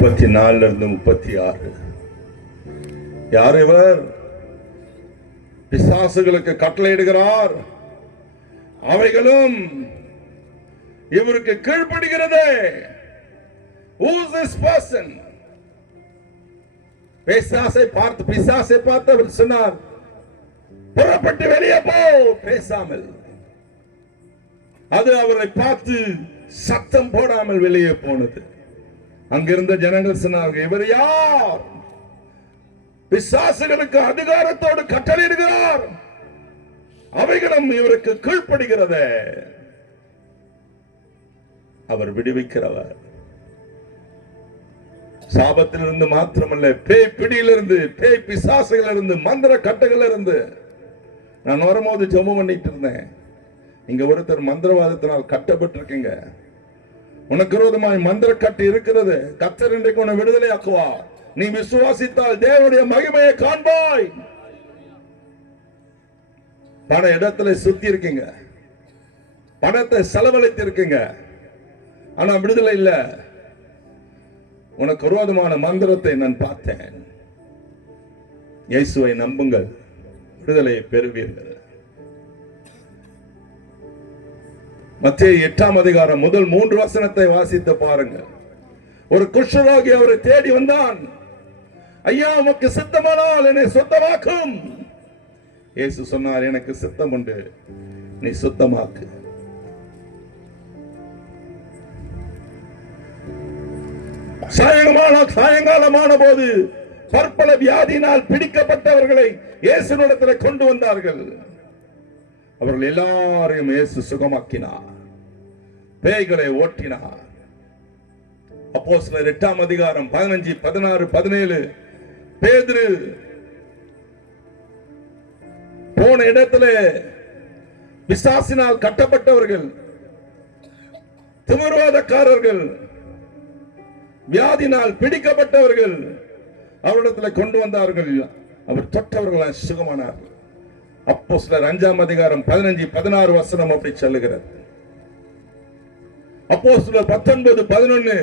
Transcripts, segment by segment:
34 36. யார் இவர்? பிசாசுகளுக்கு கட்டளையிடுகிறார், அவைகளும் இவருக்கு கீழ்ப்படுகிறது. Who is this person? பிசாசை பார்த்து அவர் சொன்னார், புறப்பட்டு வெளியே போ. பேசாமல், அது அவரை பார்த்து சத்தம் போடாமல் வெளியே போனது. அங்கிருந்த ஜனங்கள் சொன்னார்கள், இவர் யார்? பிசாசுகளுக்கு அதிகாரத்தோடு கட்டளையிடுகிறார், அவைகளும் இவருக்கு கீழ்ப்படுகிறது. அவர் விடுவிக்கிறவர். சாபத்திலிருந்து மாத்திரமல்ல, பேய் பிடியிலிருந்து, பேய் பிசாசுகளிலிருந்து, மந்திர கட்டுகளிலிருந்து. நான் வரும்போது ஜெபம் பண்ணிட்டு இருந்தேன். இங்க ஒருத்தர் மந்திரவாதத்தினால் கட்டப்பட்டிருக்கீங்க. உனக்கு விரோதமாய் மந்திர கட்டு இருக்கிறது. கர்த்தர் இன்றைக்கு உன்னை விடுதலை ஆக்குவார். நீ விசுவாசித்தால் தேவனுடைய மகிமையை காண்பாய். பண இடத்துல சுத்தி இருக்கீங்க, பணத்தை செலவழித்து இருக்கீங்க, ஆனா விடுதலை இல்ல. உனக்கு விரோதமான மந்திரத்தை நான் பார்த்தேன். இயேசுவை நம்புங்கள், விடுதலையை பெறுவீர்கள். மத்தேயு 8ஆம் அதிகாரம் முதல் 3 வசனத்தை வாசித்து பாருங்கள். ஒரு குஷ்டரோகி அவரை தேடி வந்தான். ஐயா, உமக்கு சித்தமானால் என்னை சுத்தமாக்கும். இயேசு சொன்னார், எனக்கு சித்தம் உண்டு, நீ சுத்தமாக்கு. சாயங்காலமான போது பற்பல வியாதியினால் பிடிக்கப்பட்டவர்களை இயேசுவிடத்தில் கொண்டு வந்தார்கள். அவர்கள் எல்லாரையும் இயேசு சுகமாக்கினார், பேய்களை ஓட்டினார். அப்போஸ்தலர் 8ஆம் அதிகாரம் 15, 16, 17. பேதுரு போன இடத்துல பிசாசினால் கட்டப்பட்டவர்கள், திமிர்வாதக்காரர்கள், வியாதினால் பிடிக்கப்பட்டவர்கள் அவரிடத்தில் கொண்டு வந்தார்கள். அவர் தொட்டவர்கள் சுகமானார்கள். அப்போஸ்தலர் 5ஆம் அதிகாரம் 15, 16 வசனம் அப்படி சொல்லுகிறது. அப்போஸ்தலர் 19, 11.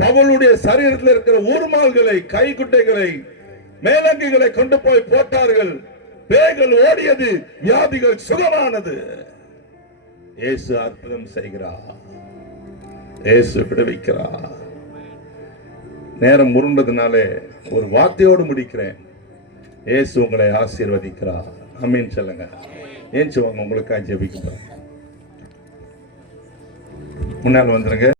பவுலுடைய சரீரத்தில் இருக்கிற ஊர்மால்களை, கைக்குட்டைகளை, மேலங்கிகளை கொண்டு போய் போட்டார்கள். பேய்கள் ஓடியது, வியாதிகள் சுகமானது. இயேசு அற்புதம் செய்கிறார், இயேசு விடுவிக்கிறார். நேரம் முருண்டதுனாலே ஒரு வார்த்தையோடு முடிக்கிறேன். இயேசு உங்களை ஆசீர்வதிக்கிறார். ஆமென் சொல்லுங்க. ஏன் சொல்லுவாங்க, உங்களுக்காக ஜெபிக்க போறேன். முன்னால் வந்துருங்க.